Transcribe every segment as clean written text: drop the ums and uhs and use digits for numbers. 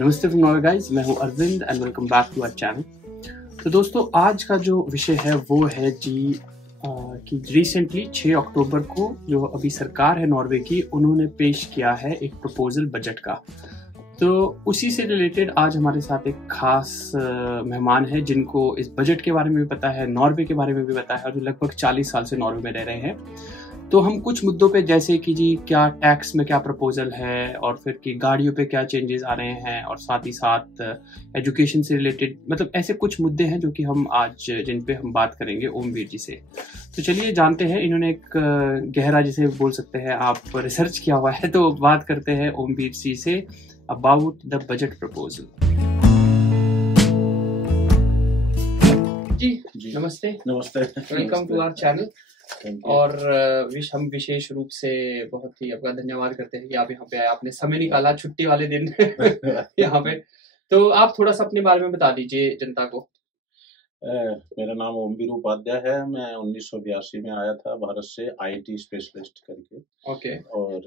नमस्ते from Norway guys, मैं हूं Arvind and welcome back to our channel. तो दोस्तों, आज का जो विषय है वो है कि रिसेंटली 6 अक्टूबर को जो अभी सरकार है नॉर्वे की, उन्होंने पेश किया है एक प्रपोजल बजट का। तो उसी से रिलेटेड आज हमारे साथ एक खास मेहमान है जिनको इस बजट के बारे में भी पता है, नॉर्वे के बारे में भी पता है, और जो लगभग 40 साल से नॉर्वे में रह रहे हैं। तो हम कुछ मुद्दों पे, जैसे कि जी क्या टैक्स में क्या प्रपोजल है, और फिर कि गाड़ियों पे क्या चेंजेस आ रहे हैं, और साथ ही साथ एजुकेशन से रिलेटेड, मतलब ऐसे कुछ मुद्दे हैं जो कि हम आज जिन पे हम बात करेंगे ओमवीर जी से। तो चलिए जानते हैं, इन्होंने एक गहरा, जिसे बोल सकते हैं आप, रिसर्च किया हुआ है। तो बात करते हैं ओमवीर जी से अबाउट द बजट प्रपोजल। जी नमस्ते। नमस्ते, वेलकम टू आवर चैनल। और हम विशेष रूप से बहुत ही आपका धन्यवाद करते हैं कि आप यहाँ पे आए, आपने समय निकाला छुट्टी वाले दिन यहाँ पे। तो आप थोड़ा सा अपने बारे में बता दीजिए जनता को। मेरा नाम ओमवीर उपाध्याय है। मैं 1982 में आया था भारत से, आईटी स्पेशलिस्ट करके। ओके। और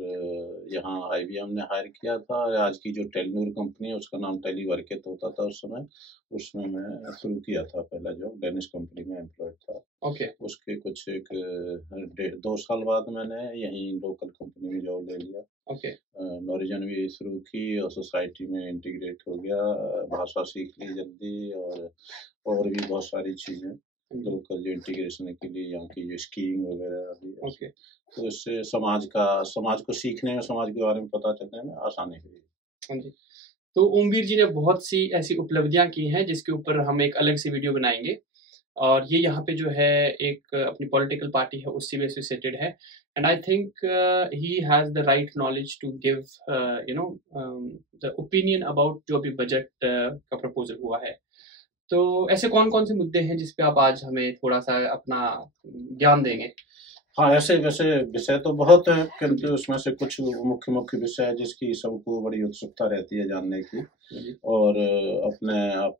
यहाँ आईबीएम ने हायर किया था। आज की जो टेलीनूर कंपनी है उसका नाम टेलीवर्केट होता था उस समय। उसमें मैं शुरू किया था, पहला जॉब डेनिश कंपनी में एम्प्लॉयड था। ओके। उसके कुछ एक 2 साल बाद मैंने यहीं लोकल कंपनी में जॉब ले लिया। ओके। नॉरिजन भी शुरू की और सोसाइटी में इंटीग्रेट हो गया। भाषा सीख ली जल्दी, और भी बहुत सारी चीज़ें लोकल जो इंटीग्रेशन के लिए, यहाँ की जो स्कीइंग वगैरह भी। ओके। तो इससे समाज को सीखने में, समाज के बारे में पता चलने में आसानी हुई। हाँ जी। तो ओमवीर जी ने बहुत सी ऐसी उपलब्धियां की हैं जिसके ऊपर हम एक अलग सी वीडियो बनाएंगे। और ये यहाँ पे जो है एक अपनी पॉलिटिकल पार्टी है उससे भी एसोसिएटेड है। And I think he has the right knowledge to give the opinion about जो अभी बजट का प्रपोजल हुआ है। तो ऐसे कौन कौन से मुद्दे हैं जिस पे आप आज हमें थोड़ा सा अपना ज्ञान देंगे? हाँ, ऐसे वैसे विषय तो बहुत हैं, किंतु उसमें से कुछ मुख्य विषय है जिसकी सबको बड़ी उत्सुकता रहती है जानने की। और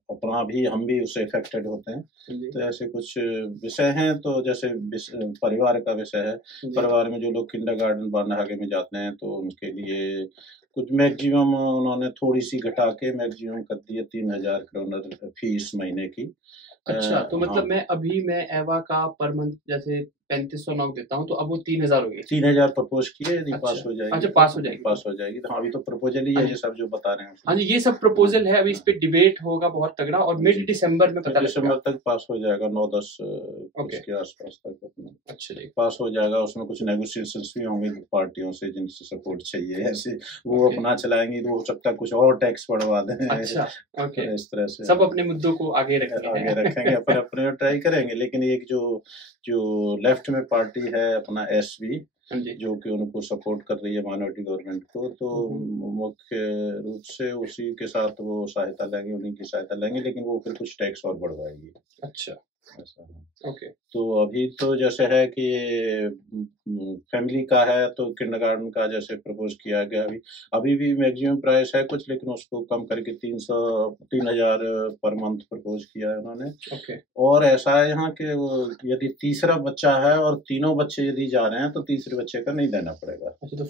अपना भी, हम भी उससे इफेक्टेड होते हैं। तो ऐसे कुछ विषय हैं। तो जैसे परिवार का विषय है। परिवार में जो लोग किंडरगार्टन बारहगे में जाते हैं तो उनके लिए कुछ मैक्सिमम उन्होंने थोड़ी सी घटा के मैक्सिमम कर दिया 3000 क्रोनर फीस महीने की। अच्छा, तो मतलब हाँ। मैं एवा का पर मंथ जैसे 3500 नॉक देता हूँ, तो अब वो 3000 हो गई। 3000 प्रपोज किए, यदि अच्छा। पास हो जाएगी। अच्छा, पास हो जाएगी। पास हो जाएगी। तो हाँ, अभी तो प्रपोजल ही है ये सब जो बता रहे हैं। हाँ जी, ये सब प्रपोजल है, अभी इस पे डिबेट होगा बहुत तगड़ा, और मिड दिसंबर में पता लगेगा। दिसंबर तक पास हो जाएगा, 9-10 ओके। के आसपास तक अपना अच्छा जी। पास हो जाएगा। उसमें कुछ नेगोशिएशंस भी होंगे पार्टियों से जिनसे सपोर्ट चाहिए। ऐसे वो अपना चलाएंगी तो हो सकता है कुछ और टैक्स बढ़वा दें। अच्छा, ओके। इस तरह से सब अपने मुद्दों को आगे रखेंगे, अपने ट्राई करेंगे। लेकिन एक जो लेफ्ट में पार्टी है अपना एसवी, जो कि उनको सपोर्ट कर रही है माइनॉरिटी गवर्नमेंट को, तो मुख्य रूप से उसी के साथ वो सहायता लेंगे, उन्हीं की सहायता लेंगे, लेकिन वो फिर कुछ टैक्स और बढ़वाएगी। अच्छा, ऐसा है। ओके। तो अभी तो जैसे है कि फैमिली का है तो किंडरगार्टन का जैसे प्रपोज किया गया। अभी भी मैक्सिमम प्राइस है कुछ, लेकिन उसको कम करके 3000 पर मंथ प्रपोज किया है उन्होंने। ओके। और ऐसा है यहाँ के यदि तीसरा बच्चा है और तीनों बच्चे यदि जा रहे हैं तो तीसरे बच्चे का नहीं देना पड़ेगा। अच्छा, तो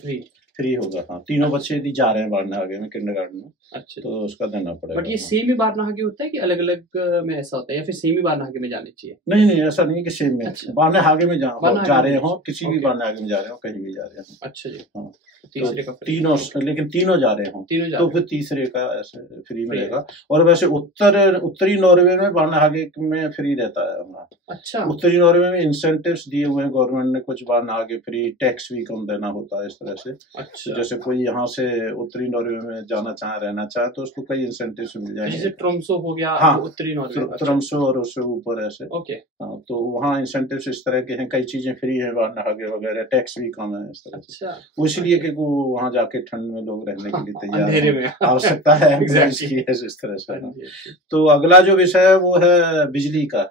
फ्री होगा। हाँ, तीनों बच्चे यदि जा रहे हैं बारहगे में, किंडरगार्टन में, अच्छा, तो उसका देना पड़ेगा। बट ये सेम ही बारहगे होता है कि अलग अलग में ऐसा होता है, या फिर सेम ही बारहगे में जाने चाहिए? नहीं, ऐसा नहीं कि सेम में। अच्छा। बारहगे में जा रहे हो, किसी भी बारहगे में जा रहे हो, कहीं भी जा रहे हो। अच्छा जी। हाँ, तीसरे का तीनों, लेकिन तीनों जा रहे हो तो फिर तीसरे का ऐसे फ्री मिलेगा। और वैसे उत्तरी नॉर्वे में बारहगे में फ्री रहता है हमारा। अच्छा। उत्तरी नॉर्वे में इंसेंटिव्स दिए हुए हैं गवर्नमेंट ने, कुछ बारहगे फ्री, टैक्स भी कम देना होता है इस तरह से। अच्छा। जैसे कोई यहाँ से उत्तरी नॉर्वे में जाना चाहे, रहना चाहे, तो उसको कई इंसेंटिव्स मिल जाएंगे। जैसे ट्रोम्सो हो गया। हाँ, उत्तरी नॉर्वे। ट्रोम्सो और उससे ऊपर ऐसे। ओके। हाँ, तो वहाँ इंसेंटिव्स इस तरह के हैं, कई चीजें फ्री है बारहगे वगैरह, टैक्स भी कम है इस तरह से। अच्छा। इसलिए कि वो वहाँ जाके ठंड में लोग रहने के लिए तैयार हैं, आवश्यकता है इस तरह से। तो अगला जो विषय है वो है बिजली का।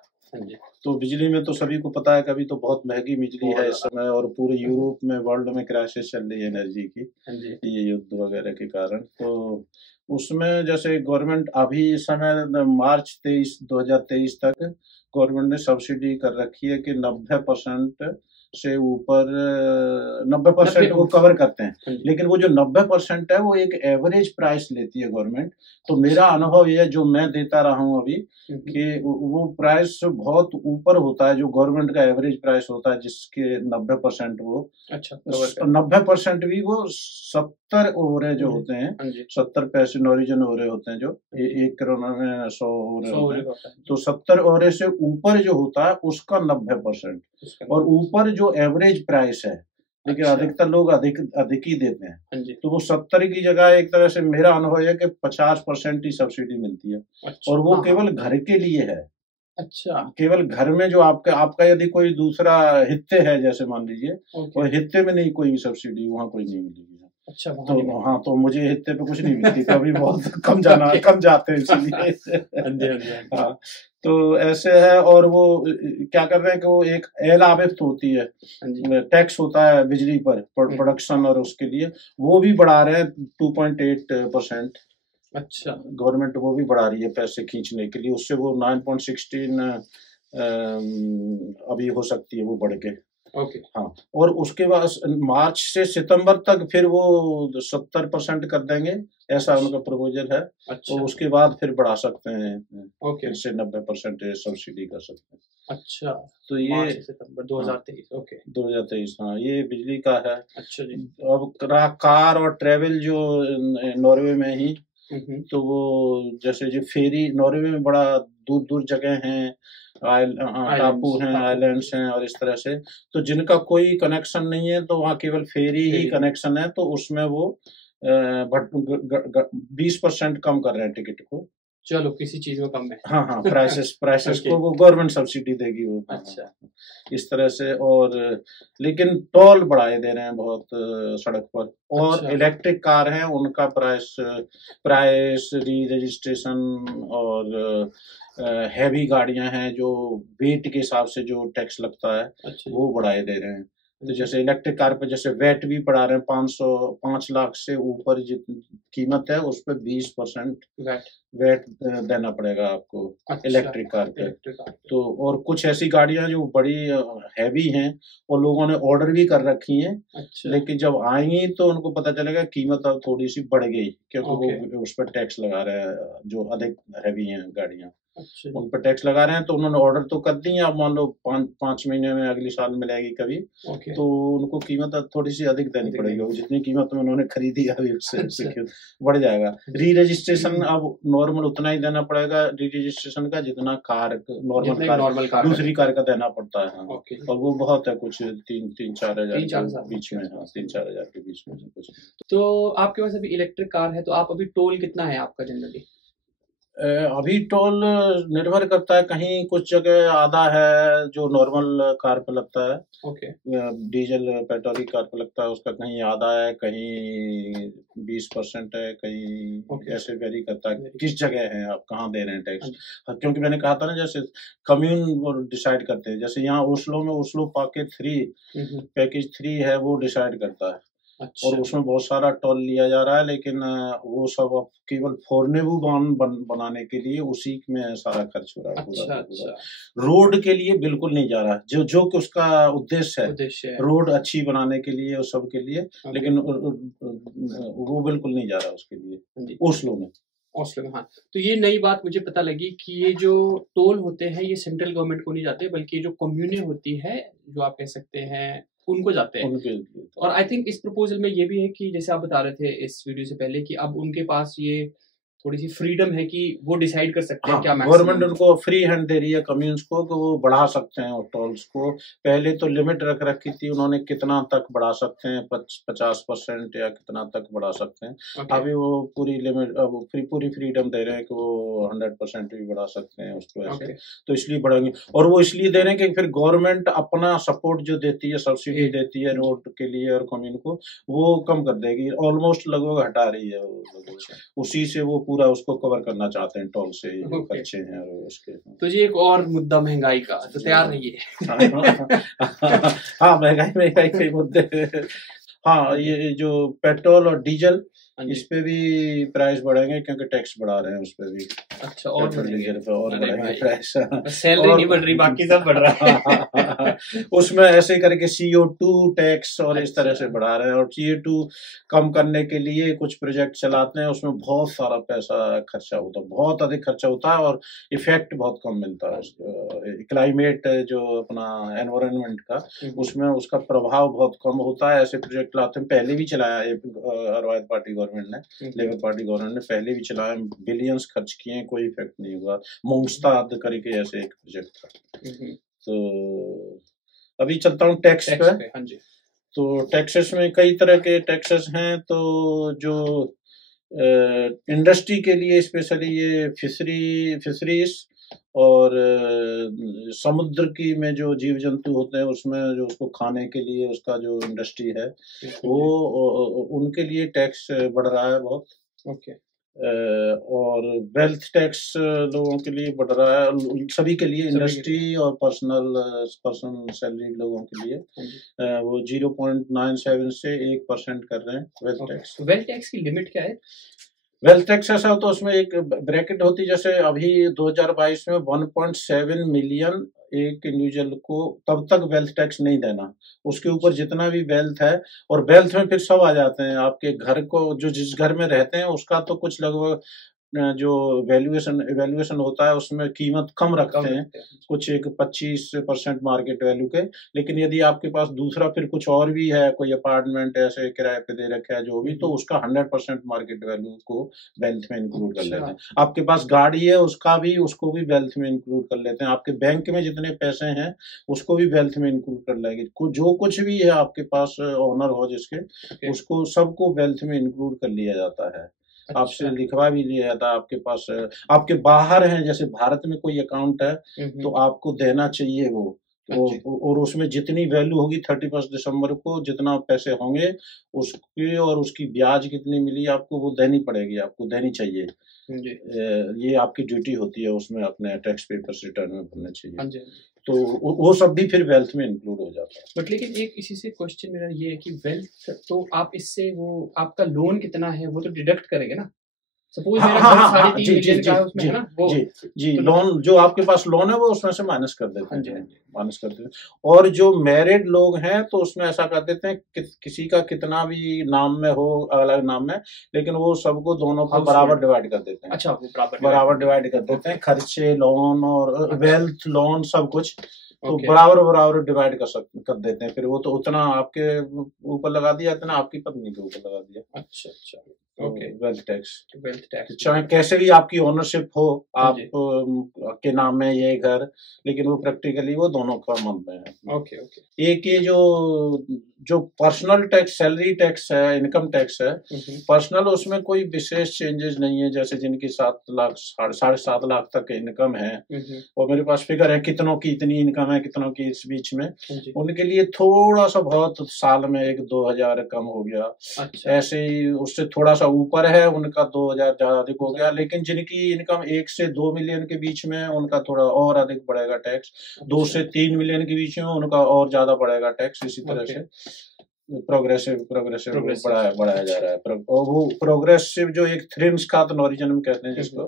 तो बिजली में तो सभी को पता है कि अभी तो बहुत महंगी बिजली है इस समय, और पूरे यूरोप में, वर्ल्ड में क्राइसिस चल रही है एनर्जी की, ये युद्ध वगैरह के कारण। तो उसमें जैसे गवर्नमेंट अभी इस समय मार्च 2023 तक गवर्नमेंट ने सब्सिडी कर रखी है कि 90% से ऊपर 90% वो कवर करते हैं, लेकिन वो जो 90% है वो एक एवरेज प्राइस लेती है गवर्नमेंट। तो मेरा अनुभव ये है, जो मैं देता रहा हूँ अभी, कि वो प्राइस बहुत ऊपर होता है जो गवर्नमेंट का एवरेज प्राइस होता है, जिसके 90% वो 90% भी वो 70 ओवरे जो होते हैं, 70 पैसे नॉरिजन ओवरे होते हैं, जो 1 करोड़ में 100 ओवरे होते हैं, तो 70 ओवरे से ऊपर जो होता है उसका 90%, और ऊपर जो एवरेज प्राइस है, लेकिन अधिकतर लोग अधिक ही देते हैं। तो वो 70 की जगह एक तरह से मेरा अनुभव है कि 50% ही सब्सिडी मिलती है, और वो केवल घर के लिए है। केवल घर में जो आपका यदि कोई दूसरा हिस्से है, जैसे मान लीजिए, और हिस्से में नहीं कोई सब्सिडी, वहाँ कोई नहीं मिलेगी। तो हाँ, तो मुझे हिस्से पे कुछ नहीं मिलती, कभी बहुत कम जाते हैं इसलिए। हाँ, तो ऐसे है। और वो क्या कर रहे हैं कि वो एक एलाबिफ्त होती है, टैक्स होता है बिजली पर, प्रोडक्शन, और उसके लिए वो भी बढ़ा रहे हैं 2.8%। गवर्नमेंट वो भी बढ़ा रही है पैसे खींचने के लिए, उससे वो 9.16 अभी हो सकती है वो बढ़ के। हाँ, और उसके बाद मार्च से सितंबर तक फिर वो 70% कर देंगे, ऐसा उनका प्रपोजल है। तो उसके बाद फिर बढ़ा सकते हैं, फिर से 90% सब्सिडी कर सकते हैं। तो ये सितंबर 2023। 2023, हाँ, ये बिजली का है। अब कार और ट्रेवल जो नॉर्वे में ही, तो वो जैसे जो फेरी, नॉर्वे में बड़ा दूर दूर जगह हैं, टापू हैं, आइलैंड्स हैं, और इस तरह से, तो जिनका कोई कनेक्शन नहीं है, तो वहाँ केवल फेरी ही कनेक्शन है, तो उसमें वो 20% कम कर रहे हैं टिकट को। चलो, किसी चीज में कम है। हाँ, प्राइसेस को वो गवर्नमेंट सब्सिडी देगी वो। इस तरह से। और लेकिन टोल बढ़ाए दे रहे हैं बहुत सड़क पर। और इलेक्ट्रिक कार हैं, उनका प्राइस री रजिस्ट्रेशन, और हैवी गाड़ियां हैं जो वेट के हिसाब से जो टैक्स लगता है, वो बढ़ाए दे रहे हैं। तो जैसे इलेक्ट्रिक कार पे जैसे वेट भी बढ़ा रहे हैं, 5 लाख से ऊपर जितनी कीमत है उस पर 20% वेट देना पड़ेगा आपको इलेक्ट्रिक कार पे। तो और कुछ ऐसी गाड़ियां जो बड़ी हैवी हैं, और लोगों ने ऑर्डर भी कर रखी हैं, लेकिन जब आएंगी तो उनको पता चलेगा कीमत अब थोड़ी सी बढ़ गई, क्योंकि वो उस पर टैक्स लगा रहे हैं, जो अधिक हैवी हैं गाड़ियां, उन पर टैक्स लगा रहे हैं। तो उन्होंने ऑर्डर तो कर दी है, अब मान लो 5 महीने में अगले साल मिलेगी कभी, तो उनको कीमत थोड़ी सी अधिक देनी पड़ेगी, जितनी कीमत में उन्होंने खरीदी अभी उससे बढ़ जाएगा। री रजिस्ट्रेशन अब नॉर्मल उतना ही देना पड़ेगा री रजिस्ट्रेशन का, जितना कार नॉर्मल कार दूसरी कार का देना पड़ता है। और वो बहुत है, कुछ 3-4 हजार के बीच में, 3-4 हजार के बीच में कुछ। तो आपके पास अभी इलेक्ट्रिक कार है, तो आप अभी टोल कितना है आपका जनरली? अभी टोल निर्भर करता है, कहीं कुछ जगह आधा है जो नॉर्मल कार पे लगता है, डीजल पेट्रोल की कार पे लगता है, उसका कहीं आधा है, कहीं 20% है, कहीं ऐसे वेरी करता है किस जगह है आप कहाँ दे रहे हैं टैक्स। क्योंकि मैंने कहा था ना, जैसे कम्यून डिसाइड करते हैं, जैसे यहाँ ओस्लो में ओस्लो पैकेज 3 है, वो डिसाइड करता है। और उसमें बहुत सारा टोल लिया जा रहा है, लेकिन वो सब अब केवल फोरनेबू बांध बनाने के लिए उसी में सारा खर्च हो रहा है। पूरा रोड के लिए बिल्कुल नहीं जा रहा, जो कि उसका उद्देश्य है, रोड अच्छी बनाने के लिए और सब के लिए, लेकिन वो बिल्कुल नहीं जा रहा उसके लिए ओस्लो में। हाँ, तो ये नई बात मुझे पता लगी कि ये जो टोल होते हैं, ये सेंट्रल गवर्नमेंट को नहीं जाते, बल्कि जो कम्यूने होती है, जो आप कह सकते हैं, उनको जाते हैं। और आई थिंक इस प्रपोजल में ये भी है कि जैसे आप बता रहे थे इस वीडियो से पहले, कि अब उनके पास ये थोड़ी सी फ्रीडम है कि वो डिसाइड कर सकते हैं क्या गवर्नमेंट उनको फ्री हैंड दे रही है कम्यून्स को, कि वो बढ़ा सकते हैं टोल्स को। पहले तो लिमिट रख रखी थी उन्होंने, कितना तक बढ़ा सकते हैं, 50% या कितना तक बढ़ा सकते हैं। अभी वो पूरी लिमिट, पूरी फ्रीडम दे रहे हैं कि वो 100% भी बढ़ा सकते हैं उसको ऐसे। तो इसलिए बढ़ेंगे, और वो इसलिए दे रहे हैं कि फिर गवर्नमेंट अपना सपोर्ट जो देती है, सब्सिडी देती है रोड के लिए और कम्यून को, वो कम कर देगी, ऑलमोस्ट लगभग हटा रही है उसी से वो पूरा उसको कवर करना चाहते हैं, टोल से खर्चे हैं और उसके। तो ये एक और मुद्दा महंगाई का, तो तैयार रहिए। हाँ, महंगाई के मुद्दे। हाँ, ये जो पेट्रोल और डीजल, इस पे भी प्राइस बढ़ेंगे क्योंकि टैक्स बढ़ा रहे हैं उस पे भी। अच्छा, और डीजल पे और बढ़ेंगे प्राइस। सैलरी नहीं बढ़ रही, बाकी सब बढ़ रहा है। उसमें ऐसे करके CO2 टैक्स और इस तरह से बढ़ा रहे हैं, और CO2 कम करने के लिए कुछ प्रोजेक्ट चलाते हैं, उसमें बहुत सारा पैसा खर्चा होता है, बहुत अधिक खर्चा होता है और इफेक्ट बहुत कम मिलता है उसका। क्लाइमेट जो अपना एनवायरनमेंट का, उसमें उसका प्रभाव बहुत कम होता है। ऐसे प्रोजेक्ट लाते हैं, पहले भी चलाया है रवायत पार्टी गवर्नमेंट ने, लेबर पार्टी गवर्नमेंट ने पहले भी चलाया, बिलियंस खर्च किए, कोई इफेक्ट नहीं हुआ। मुंगस्ताद करके ऐसे एक प्रोजेक्ट था। तो अभी चलता हूँ टैक्स पे। हाँ जी। तो टैक्सेस में कई तरह के टैक्सेस हैं। तो जो इंडस्ट्री के लिए स्पेशली ये फिशरीज और समुद्र की में जो जीव जंतु होते हैं, उसमें जो उसको खाने के लिए उसका जो इंडस्ट्री है, वो उनके लिए टैक्स बढ़ रहा है बहुत। ओके। और वेल्थ टैक्स लोगों के लिए बढ़ रहा है, सभी के लिए, इंडस्ट्री और पर्सनल सैलरी लोगों के लिए। वो 0.97 से 1% कर रहे हैं वेल्थ टैक्स। वेल्थ टैक्स की लिमिट क्या है? वेल्थ टैक्स ऐसा हो तो उसमें एक ब्रैकेट होती है, जैसे अभी 2022 में 1.7 मिलियन एक इंडिविजुअल को तब तक वेल्थ टैक्स नहीं देना, उसके ऊपर जितना भी वेल्थ है। और वेल्थ में फिर सब आ जाते हैं, आपके घर को जो जिस घर में रहते हैं उसका तो कुछ लगभग जो वैल्यूएशन होता है उसमें कीमत कम रखते हैं, कुछ एक 25% मार्केट वैल्यू के। लेकिन यदि आपके पास दूसरा फिर कुछ और भी है, कोई अपार्टमेंट ऐसे किराए पे दे रखा है जो भी, तो उसका 100% मार्केट वैल्यू को वेल्थ में इंक्लूड कर लेते हैं। आपके पास गाड़ी है, उसको भी वेल्थ में इंक्लूड कर लेते हैं। आपके बैंक में जितने पैसे हैं उसको भी वेल्थ में इंक्लूड कर लेंगे। जो कुछ भी है आपके पास ओनर हो जिसके, उसको सबको वेल्थ में इंक्लूड कर लिया जाता है। अच्छा। आपसे लिखवा भी लिया जाता है। आपके पास आपके बाहर हैं, जैसे भारत में कोई अकाउंट है तो आपको देना चाहिए वो। और उसमें जितनी वैल्यू होगी 31 दिसंबर को, जितना पैसे होंगे उसकी और उसकी ब्याज कितनी मिली आपको, वो देनी पड़ेगी, आपको देनी चाहिए। ये आपकी ड्यूटी होती है, उसमें अपने टैक्स पेपर्स रिटर्न में भरने चाहिए। तो वो सब भी फिर वेल्थ में इंक्लूड हो जाता है। बट लेकिन एक इसी से क्वेश्चन मेरा ये है कि वेल्थ, तो आप इससे वो आपका लोन कितना है वो तो डिडक्ट करेंगे ना? सपोज मेरा घर 3.5 मिलियन का है, उसमें है ना वो। जी, लोन जो आपके पास लोन है वो उसमें से माइनस कर देते हैं, माइनस कर देते हैं। और जो मैरिड लोग हैं तो उसमें ऐसा कर देते हैं कि किसी का कितना भी नाम में हो, अलग नाम में, लेकिन वो सबको दोनों को बराबर डिवाइड कर देते हैं। अच्छा, बराबर डिवाइड कर देते हैं, खर्चे, लोन और वेल्थ, लोन सब कुछ तो बराबर डिवाइड कर देते हैं। फिर वो तो उतना आपके ऊपर लगा दिया, इतना आपकी पत्नी के ऊपर लगा दिया। अच्छा। ओके। वेल्थ टैक्स चाहे कैसे भी आपकी ओनरशिप हो, आप के नाम में ये घर, लेकिन वो प्रैक्टिकली वो दोनों का मन में है। ओके। एक ये जो पर्सनल टैक्स, सैलरी टैक्स है, इनकम टैक्स है पर्सनल, उसमें कोई विशेष चेंजेस नहीं है। जैसे जिनकी 7 लाख 7.5 लाख तक इनकम है, और मेरे पास फिगर है कितनों की इतनी इनकम है, कितनों की इस बीच में, उनके लिए थोड़ा सा बहुत साल में 1-2 हजार कम हो गया। अच्छा। ऐसे ही उससे थोड़ा सा ऊपर है उनका 2 हजार ज्यादा अधिक हो गया। लेकिन जिनकी इनकम 1 से 2 मिलियन के बीच में है उनका थोड़ा और अधिक बढ़ेगा टैक्स। 2 से 3 मिलियन के बीच में उनका और ज्यादा बढ़ेगा टैक्स। इसी तरह से प्रोग्रेसिव बढ़ाया जा रहा है। और वो प्रोग्रेसिव जो एक थ्रिम्सकात ओरिजिन में कहते हैं जिसको,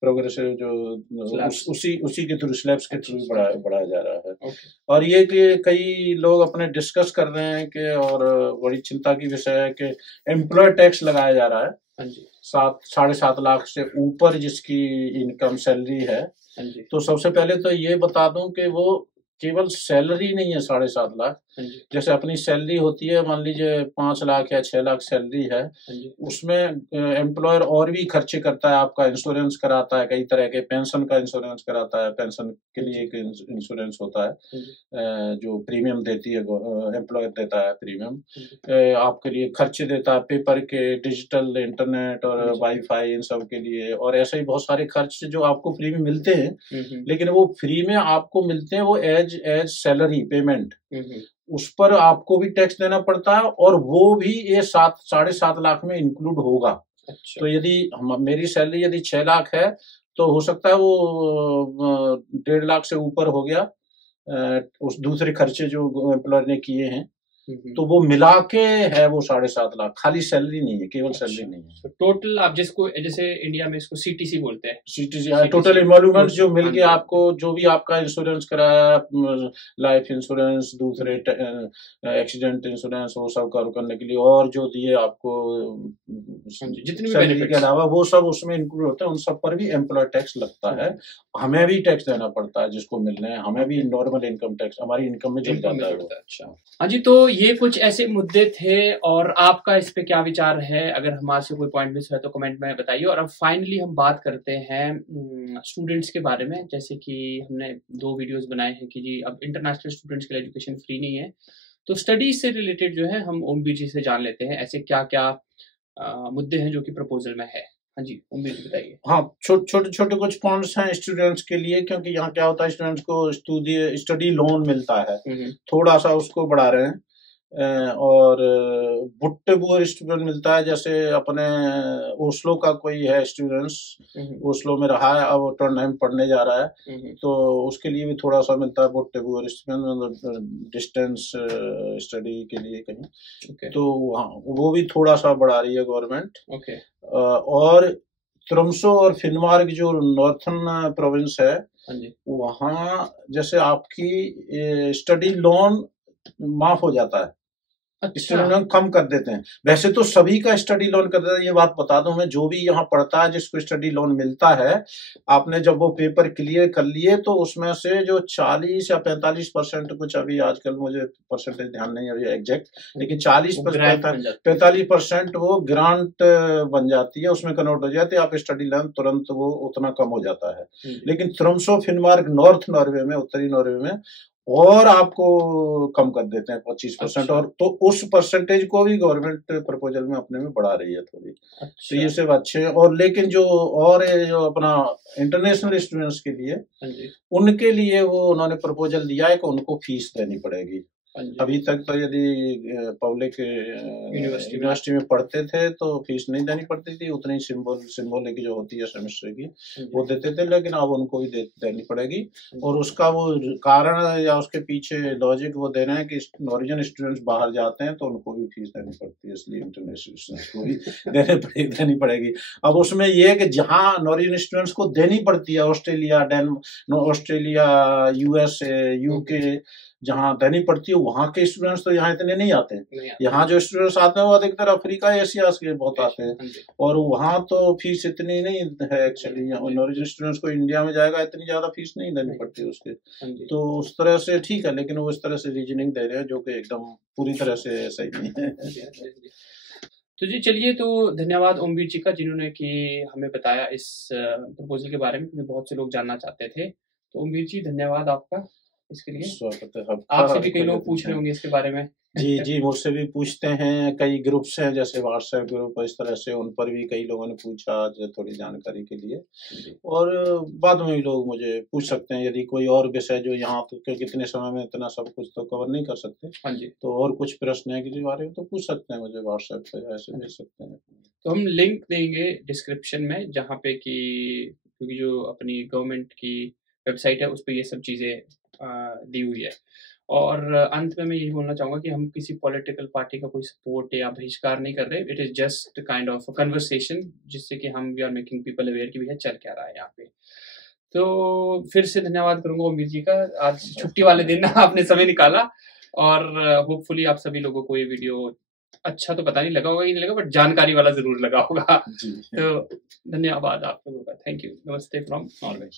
प्रोग्रेसिव जो उसी के थ्रू, स्लैब्स के थ्रू बढ़ाया जा रहा है। और ये कि कई लोग अपने डिस्कस कर रहे हैं कि, और बड़ी चिंता की विषय है कि एम्प्लॉय टैक्स लगाया जा रहा है 7.5 लाख से ऊपर जिसकी इनकम सैलरी है। तो सबसे पहले तो ये बता दूं कि वो केवल सैलरी नहीं है 7.5 लाख। जैसे अपनी सैलरी होती है, मान लीजिए 5 लाख या 6 लाख सैलरी है, उसमें एम्प्लॉयर और भी खर्चे करता है। आपका इंश्योरेंस कराता है, कई तरह के पेंशन का इंश्योरेंस कराता है। पेंशन के लिए एक इंश्योरेंस होता है जो प्रीमियम देती है, एम्प्लॉयर देता है प्रीमियम। आपके लिए खर्चे देता है, पेपर के, डिजिटल, इंटरनेट और वाईफाई, इन सब के लिए। और ऐसे ही बहुत सारे खर्च जो आपको फ्री में मिलते हैं, लेकिन वो फ्री में आपको मिलते हैं वो एज सैलरी पेमेंट, उस पर आपको भी टैक्स देना पड़ता है, और वो भी ये 7.5 लाख में इंक्लूड होगा। अच्छा। तो यदि मेरी सैलरी यदि 6 लाख है तो हो सकता है वो 1.5 लाख से ऊपर हो गया उस दूसरे खर्चे जो एम्प्लॉयर ने किए हैं। तो वो मिला के है वो 7.5 लाख, खाली सैलरी नहीं है, केवल सैलरी नहीं है। टोटल आप जिसको जैसे इंडिया में इसको सीटीसी बोलते हैं, सीटीसी टोटल इमोल्यूमेंट जो मिल के आपको जो भी आपका इंश्योरेंस कराया, लाइफ इंश्योरेंस, दूसरे एक्सीडेंट इंश्योरेंस, वो सब कवर करने के लिए, और जो दिए आपको जितने सैलरी के अलावा, वो सब उसमें इंक्लूड होता है। उन सब पर भी एम्प्लॉय टैक्स लगता है, हमें भी टैक्स देना पड़ता है जिसको मिलने हैं, हमें भी नॉर्मल इनकम टैक्स हमारी इनकम में जुड़ जाता है। अच्छा हाँ जी, तो ये कुछ ऐसे मुद्दे थे, और आपका इस पे क्या विचार है? अगर हमारे से कोई पॉइंट मिस है तो कमेंट में बताइए। और अब फाइनली हम बात करते हैं स्टूडेंट्स के बारे में। जैसे कि हमने 2 वीडियोस बनाए हैं कि जी अब इंटरनेशनल स्टूडेंट्स के लिए एजुकेशन फ्री नहीं है, तो स्टडीज से रिलेटेड जो है हम ओमवीर जी से जान लेते हैं ऐसे क्या क्या मुद्दे हैं जो कि प्रपोजल में है। हाँ जी, ओमवीर जी बताइए। हाँ, छोटे छोटे कुछ पॉइंट्स हैं स्टूडेंट्स के लिए, क्योंकि यहाँ क्या होता है, स्टूडेंट्स को स्टडी लोन मिलता है, थोड़ा सा उसको बढ़ा रहे हैं, और बुट्टे बुअर स्टूडेंट मिलता है। जैसे अपने ओस्लो का कोई है स्टूडेंट्स, ओस्लो में रहा है, अब टर्नहाइम पढ़ने जा रहा है, तो उसके लिए भी थोड़ा सा मिलता है बुट्टे बुअर स्टूडेंट, डिस्टेंस स्टडी के लिए कहीं। तो हाँ, वो भी थोड़ा सा बढ़ा रही है गवर्नमेंट। और ट्रम्सो और फिनमार्क जो नॉर्थन प्रोविंस है, वहाँ जैसे आपकी स्टडी लोन माफ हो जाता है, स्टडी लोन कम कर देते हैं। वैसे तो सभी का स्टडी लोन कर देते हैं, ये बात बता दूं मैं, जो भी यहाँ पढ़ता है जिसको स्टडी लोन मिलता है, आपने जब वो पेपर क्लियर कर लिए तो उसमें से जो 40 या 45% कुछ, अभी आजकल मुझे परसेंटेज ध्यान नहीं अभी एग्जैक्ट, लेकिन 45% वो ग्रांट बन जाती है, उसमें कन्वर्ट हो जाती है, आप स्टडी लोन तुरंत वो उतना कम हो जाता है। लेकिन ट्रम्सो फिनमार्क नॉर्थ नॉर्वे में, उत्तरी नॉर्वे में और आपको कम कर देते हैं 25%। और तो उस परसेंटेज को भी गवर्नमेंट प्रपोजल में अपने में बढ़ा रही है थोड़ी। तो ये सब अच्छे हैं। और लेकिन जो अपना इंटरनेशनल स्टूडेंट्स के लिए, उनके लिए वो उन्होंने प्रपोजल दिया है कि उनको फीस देनी पड़ेगी। अभी तक तो यदि पब्लिक यूनिवर्सिटी में पढ़ते थे तो फीस नहीं देनी पड़ती थी, उतनी सिंबॉलिक जो होती है सेमेस्टर की वो देते थे, लेकिन अब उनको भी देनी पड़ेगी। और उसका वो कारण या उसके पीछे लॉजिक वो दे रहे हैं कि नॉर्वेजियन स्टूडेंट्स बाहर जाते हैं तो उनको भी फीस देनी पड़ती है, इसलिए इंटरनेशनल स्टूडेंट्स को भी देनी पड़ेगी। अब उसमें ये है कि जहाँ नॉर्वेजियन स्टूडेंट्स को देनी पड़ती है, ऑस्ट्रेलिया, यूएसए, यूके, जहाँ देनी पड़ती है, वहाँ के स्टूडेंट्स तो यहाँ इतने नहीं आते। यहाँ जो स्टूडेंट्स आते हैं वो अधिकतर अफ्रीका, एशिया के बहुत आते हैं, और वहाँ तो फीस इतनी नहीं है एक्चुअली। नॉर्वेजियन स्टूडेंट्स को इंडिया में जाएगा इतनी ज्यादा फीस नहीं देनी पड़ती उसके, तो उस तरह से ठीक है। लेकिन वो इस तरह से रीजनिंग दे रहे हैं जो कि एकदम पूरी तरह से सही नहीं है। तो जी चलिए, तो धन्यवाद ओमवीर जी का, जिन्होंने कि हमें बताया इस प्रपोजल के बारे में, क्योंकि बहुत से लोग जानना चाहते थे। तो ओमवीर जी धन्यवाद आपका इसके लिए। आपसे भी कई लोग पूछ रहे होंगे इसके बारे में। जी मुझसे भी पूछते हैं, कई ग्रुप्स हैं जैसे व्हाट्सएप ग्रुप, इस तरह से उन पर भी कई लोगों ने पूछा थोड़ी जानकारी के लिए। और बाद में भी लोग मुझे पूछ सकते हैं यदि कोई और विषय जो यहाँ तो, क्योंकि इतने समय में इतना सब कुछ तो कवर नहीं कर सकते, तो और कुछ प्रश्न है किसी बारे में तो पूछ सकते हैं मुझे व्हाट्सएप पे, ऐसे भेज सकते हैं। तो हम लिंक देंगे डिस्क्रिप्शन में, जहाँ पे कि क्योंकि जो अपनी गवर्नमेंट की वेबसाइट है उस पर ये सब चीज़ें दी हुई है। और अंत में मैं यही बोलना चाहूँगा कि हम किसी पॉलिटिकल पार्टी का कोई सपोर्ट या बहिष्कार नहीं कर रहे। It is just kind of conversation, जिससे कि हम we are making people aware कि भैया चल क्या रहा है यहाँ पे। तो फिर से धन्यवाद करूँगा ओमवीर जी का, आज छुट्टी वाले दिन आपने समय निकाला, और होपफुली आप सभी लोगों को ये वीडियो अच्छा तो पता नहीं लगा होगा, नहीं लगा, बट जानकारी वाला जरूर लगा होगा। तो धन्यवाद आप लोगों का, थैंक यू, नमस्ते फ्रॉम नॉर्वे।